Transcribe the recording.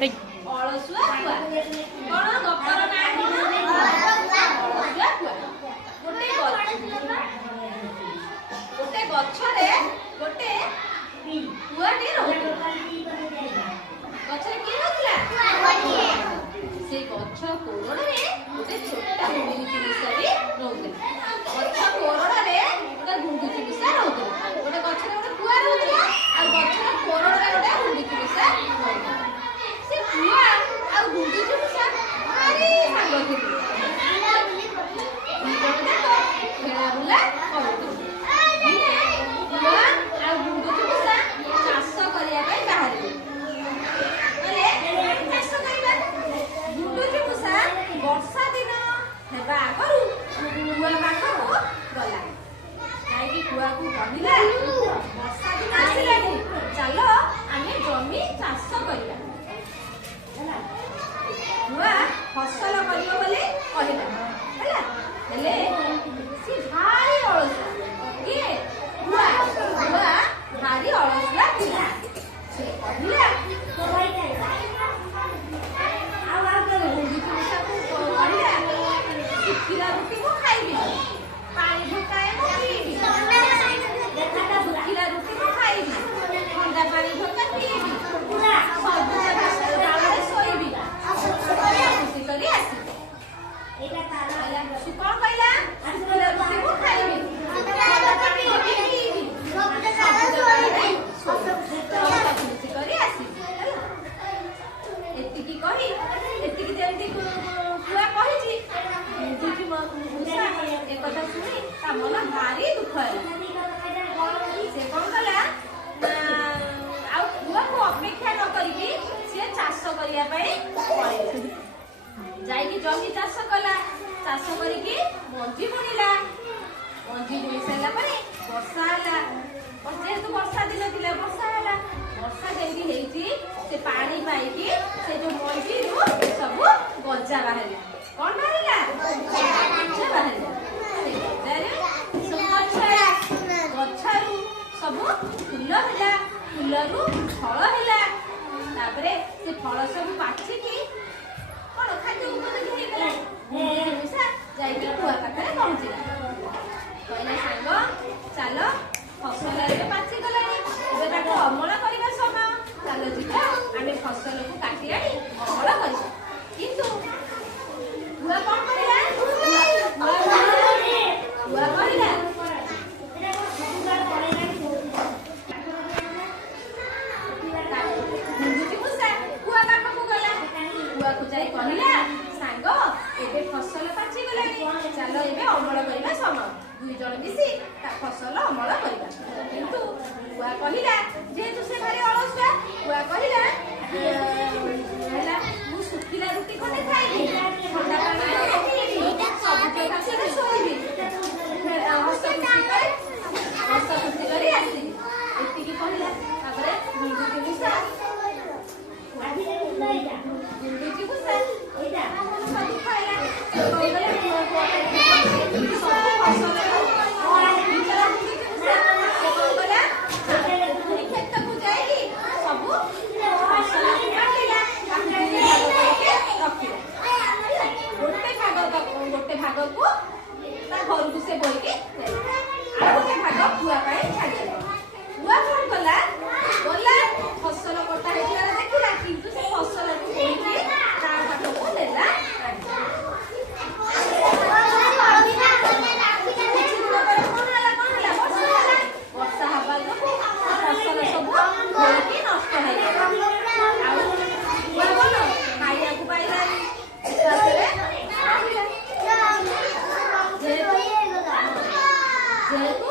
ଅଳସୁଆ କୁଆ। କଣ ଗପର ନାଁ କଣ? ଅଳସୁଆ କୁଆ। ଗୋଟେ ଗଛରେ ଗୋଟେ କୁଆଟି ରହୁଥିଲା। ଗଛରେ କିଏ ରହୁଥିଲା? ସେ ଗଛ କୋରଡ଼ରେ ଗୋଟେ ଛୋଟ ଗୁଣ୍ଡୁଚି ମୂଷା ବି ରହୁଥିଲା। ଗଛ କୋରଡ଼ରେ ଗୋଟେ ଗୁଣ୍ଡୁଚି ମୂଷା ରହୁଥିଲା। ଗୋଟେ ଗଛରେ ଗୋଟେ କୁଆ ରହୁଥିଲା ଆଉ ଗଛର କୋରଡ଼ରେ ଗୋଟେ ଗୁଣ୍ଡୁଚି ମୂଷା ରହୁଥିଲା। ସେ କୁଆ ଆଉ ଗୁଣ୍ଡୁଚି ମୂଷା ଭାରି ସାଙ୍ଗ ଥିଲେ। ଖେଳା ବୁଲା କରୁଥିଲେ। ଦିନେ କୁଆ ଆଉ ଗୁଣ୍ଡୁଚି ମୂଷା ଚାଷ କରିବା ପାଇଁ ବାହାରିଲେ। ଚାଷ କରିବା। ଗୁଣ୍ଡୁଚି ମୂଷା ବର୍ଷା ଦିନ ହେବା ଆଗରୁ କୁଆ ପାଖକୁ ଗଲା। ଯାଇକି କୁଆକୁ କହିଲା, ବର୍ଷା ଦିନ ଆସିଲାଣି, ଚାଲ ଆମେ ଜମି ଚାଷ କରିବା। କୁଆ ଫସଲ କରିବ ବୋଲି କହିଲା। ହେଲା, ହେଲେ ସେ ଭାରି ଅଳସୁଆ। କିଏ? କୁଆ। କୁଆ ଭାରି ଅଳସୁଆ ଥିଲା। ସେ କହିଲା, ଶୁଖିଲା ରୁଟି ମୁଁ ଖାଇବି, ପାଣି ଢୋକାଏ ମୁଁ ପିଇବି। ଶୁଖିଲା ରୁଟି ମୁଁ ଖାଇବି, ଥଣ୍ଡା ପାଣି ଢୋକା ପିଇବି, ସବୁଜ ଡାଳରେ ଶୋଇବି, ଖୁସି କରି ଆସିବି। କଣ କହିଲା? ଶୁଖିଲା ରୁଟି ମୁଁ ଖାଇବି, ଥଣ୍ଡା ପାଣି ଢୋକା ପିଇବି, ଖୁସି କରି ଆସିବି। ଏତିକି କହି, ଏତିକି ଯେମିତି କୁଆ କହିଛି, ମୂଷା ଏକଥା ଶୁଣି ତା ମନ ଭାରି ଦୁଃଖ ହେଲା। ସେ କଣ କଲା ଆଉ କୁଆକୁ ଅପେକ୍ଷା ନ କରିକି ସିଏ ଚାଷ କରିବା ପାଇଁ ପଳେଇଲା। ଯାଇକି ଜମି ଚାଷ କଲା। ଚାଷ କରିକି ମଞ୍ଜି ବୁଣିଲା। ମଞ୍ଜି ବୁଣି ସାରିଲା ପରେ ବର୍ଷା ହେଲା। ଯେହେତୁ ବର୍ଷା ଦିନ ଥିଲା, ବର୍ଷା ହେଲା। ବର୍ଷା ଯେମିତି ହେଇଛି, ସେ ପାଣି ପାଇକି ସେ ଯୋଉ ମଞ୍ଜିରୁ ସବୁ ଗଜା ବାହାରିଲା। କଣ ବାହାରିଲା? ଗଜା ବାହାରିଲା। ସେ ଗଜାରେ ସବୁ ଗଛ ହେଲା। ଗଛରୁ ସବୁ ଫୁଲ ହେଲା, ଫୁଲରୁ ଫଳ ହେଲା। ତାପରେ ସେ ଫଳ ସବୁ ପାଚିକି କଣ ଖାଦ୍ୟ ଉପଯୋଗୀ ହେଇଗଲା। ଗୁଣ୍ଡୁଚି ମୂଷା ଯାଇକି କୁଆ ପାଖରେ ପହଞ୍ଚିଲା। କହିଲା, ସାଙ୍ଗ ଚାଲ, ଫସଲ ଏବେ ପାଚିଗଲାଣି, ଏବେ ତାକୁ ଅମଳ କରିବା ସମୟ। ଚାଲ ଯିବା, ଆମେ ଫସଲକୁ କାଟି ଆଣି ଅମଳ କରିବା। କିନ୍ତୁ କୁଆ କଣ କରିଲା? କୁଆ କହିଲା, ଗୁଣ୍ଡୁଚି ମୂଷା କୁଆ ପାଖକୁ ଗଲା। କୁଆକୁ ଯାଇ କହିଲା, ସାଙ୍ଗ ଏବେ ଫସଲ ପାଚିଗଲାଣି, ଚାଲ ଏବେ ଅମଳ କରିବା ସମୟ। ଦୁଇ ଜଣ ମିଶି ତା ଫସଲ ଅମଳ କରିବା। କିନ୍ତୁ କୁଆ କହିଲା, ଯେହେତୁ ସେ ଭାରି ଅଳସୁଆ, କୁଆ କହିଲା, ହେଲା ମୁଁ ଶୁଖିଲା ରୁଟି ଖଣ୍ଡେ ଖାଇବି, ଥଣ୍ଡା ପାଣି ପିଇବି, ସବୁଜ ଘାସରେ ଶୋଇବି, ହସ ଖୁସି କରି ଆସିବି। ଏତିକି କହିଲା। ତାପରେ ଗୁଣ୍ଡୁଚି ମୂଷା ସବୁ ଖାଇଲା। କ୍ଷେତକୁ ଯାଇକି ସବୁ ଫସଲକୁ କାଟିଲା, ରଖିଲା। ଗୋଟେ ଭାଗକୁ ତା ଘରକୁ ସେ ବୋହିକି ନେଲା, ଆଉ ଗୋଟେ ଭାଗ କୁଆ ପାଇଁ ଛାଡ଼ିଦେଲା। କୁଆ କଣ କଲା? ଗଲା ଫସଲ କଟା ହେଇଥିଲା ଦେଖିଲା, କିନ୍ତୁ ସେ ଫସଲକୁ ବୋହିକି ତା ପାଖକୁ ନେଲା। ବର୍ଷା ହବା ଯୋଗୁ ଫସଲ ସବୁ ବୋହିକି ନଷ୍ଟ ହେଇଗଲା। ଆଉ କୁଆ କଣ ଖାଇବାକୁ ପାଇଲାନି। ଯେହେତୁ